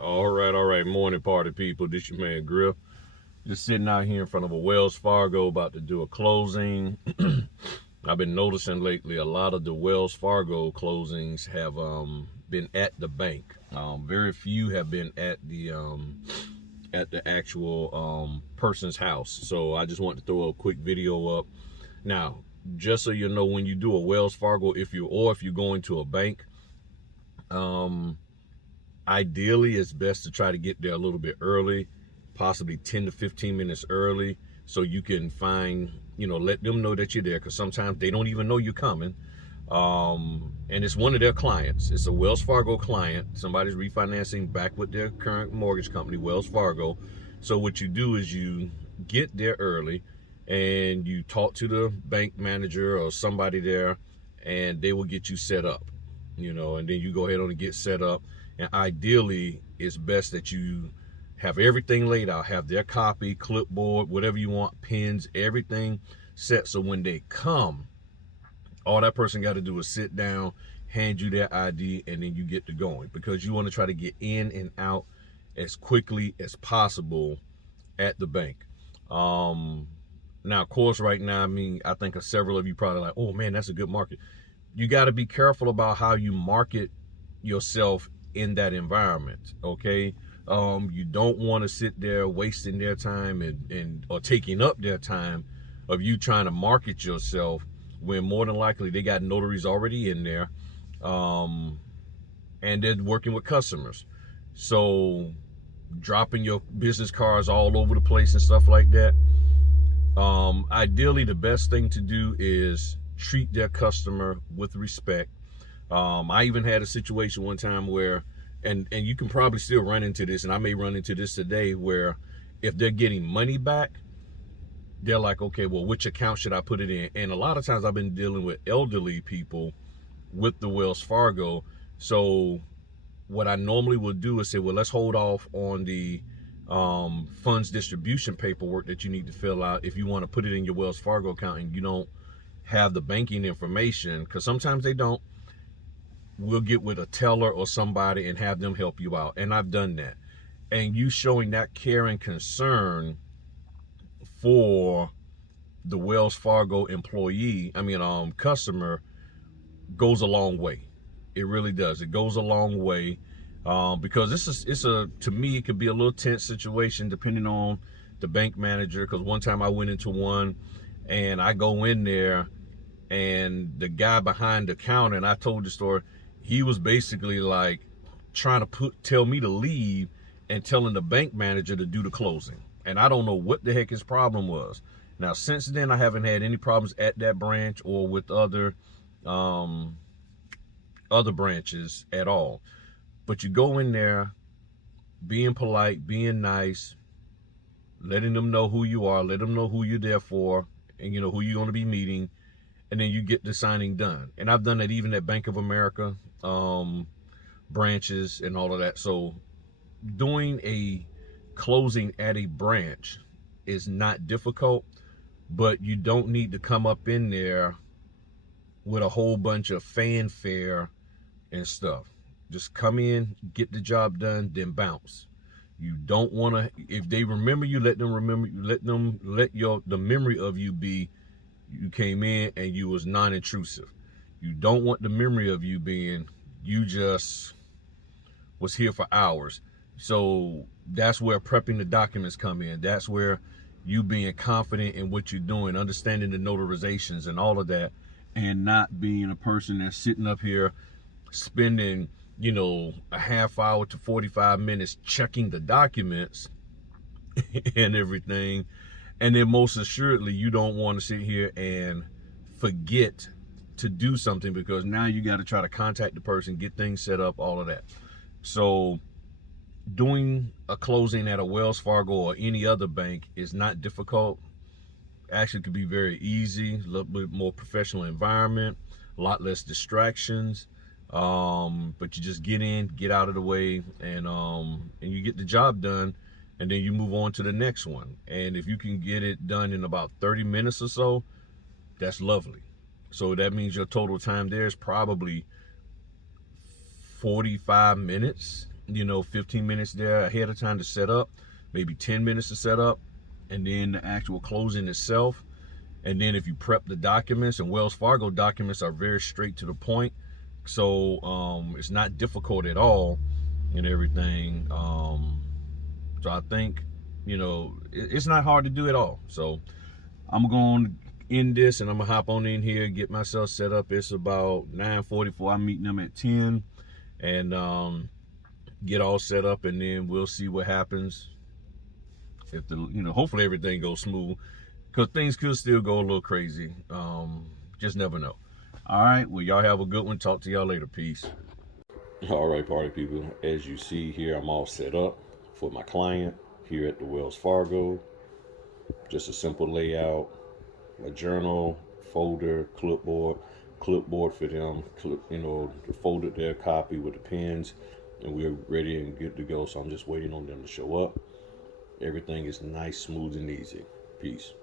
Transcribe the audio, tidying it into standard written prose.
All right. Morning party people. This your man Griff. Just sitting out here in front of a Wells Fargo about to do a closing. I've been noticing lately a lot of the Wells Fargo closings have been at the bank. Very few have been at the actual person's house. So I just want to throw a quick video up. Now, just so you know, when you do a Wells Fargo, if you're going to a bank, ideally it's best to try to get there a little bit early, possibly 10 to 15 minutes early, so you can find, let them know that you're there, because sometimes they don't even know you're coming. And it's one of their clients. It's a Wells Fargo client. Somebody's refinancing back with their current mortgage company, Wells Fargo. So what you do is you get there early and you talk to the bank manager or somebody there, and they will get you set up, and then you go ahead on and get set up. And ideally, it's best that you have everything laid out, have their copy, clipboard, whatever you want, pens, everything set. So when they come, all that person got to do is sit down, hand you their ID, and then you get to going, because you want to try to get in and out as quickly as possible at the bank. Now, of course, right now, I think several of you probably like, oh man, that's a good market. You got to be careful about how you market yourself in that environment, okay? You don't want to sit there wasting their time or taking up their time of you trying to market yourself, when more than likely they got notaries already in there, and they're working with customers. So dropping your business cards all over the place and stuff like that. Ideally, the best thing to do is treat their customer with respect. I even had a situation one time where, and you can probably still run into this, and I may run into this today, where if they're getting money back, they're like, okay, well, which account should I put it in? And a lot of times I've been dealing with elderly people with the Wells Fargo. So what I normally would do is say, well, let's hold off on the funds distribution paperwork that you need to fill out if you want to put it in your Wells Fargo account and you don't have the banking information, because sometimes they don't. We'll get with a teller or somebody and have them help you out. And I've done that. And you showing that care and concern for the Wells Fargo customer, goes a long way. It really does. It goes a long way, because to me, it could be a little tense situation depending on the bank manager. Because one time I went into one, and I go in there, and the guy behind the counter, and I told the story, he was basically like trying to tell me to leave and telling the bank manager to do the closing. And I don't know what the heck his problem was. Now, since then, I haven't had any problems at that branch or with other branches at all. But you go in there being polite, being nice, letting them know who you are, let them know who you're there for, and who you're going to be meeting, and then you get the signing done. And I've done that even at Bank of America branches and all of that. So doing a closing at a branch is not difficult, but you don't need to come up in there with a whole bunch of fanfare and stuff. Just come in, get the job done, then bounce. You don't want to, if they remember you, let them remember you, let the memory of you be, you came in and you was non-intrusive. You don't want the memory of you being, you just was here for hours. So that's where prepping the documents come in. That's where you being confident in what you're doing, understanding the notarizations and all of that, and not being a person that's sitting up here spending, a half hour to 45 minutes checking the documents and everything. And then most assuredly, you don't want to sit here and forget to do something, because now you got to try to contact the person, get things set up, all of that. So doing a closing at a Wells Fargo or any other bank is not difficult. Actually, it could be very easy, a little bit more professional environment, a lot less distractions. But you just get in, get out of the way, and you get the job done, and then you move on to the next one. And if you can get it done in about 30 minutes or so, that's lovely. So that means your total time there is probably 45 minutes, you know, 15 minutes there ahead of time to set up, maybe 10 minutes to set up, and then the actual closing itself. And then if you prep the documents, and Wells Fargo documents are very straight to the point, so it's not difficult at all and everything. So I think, you know, it's not hard to do at all. So I'm going to end this, and I'm gonna hop on in here, get myself set up. It's about 9:44. I'm meeting them at 10, and get all set up, and then we'll see what happens. If the, you know, hopefully everything goes smooth, because things could still go a little crazy. Just never know. All right, well, y'all have a good one. Talk to y'all later. Peace. All right, party people, as you see here, I'm all set up for my client here at the Wells Fargo. Just a simple layout, a journal, folder, clipboard for them, you know, the folder their copy with the pens, and we're ready and good to go. So I'm just waiting on them to show up. Everything is nice, smooth, and easy. Peace.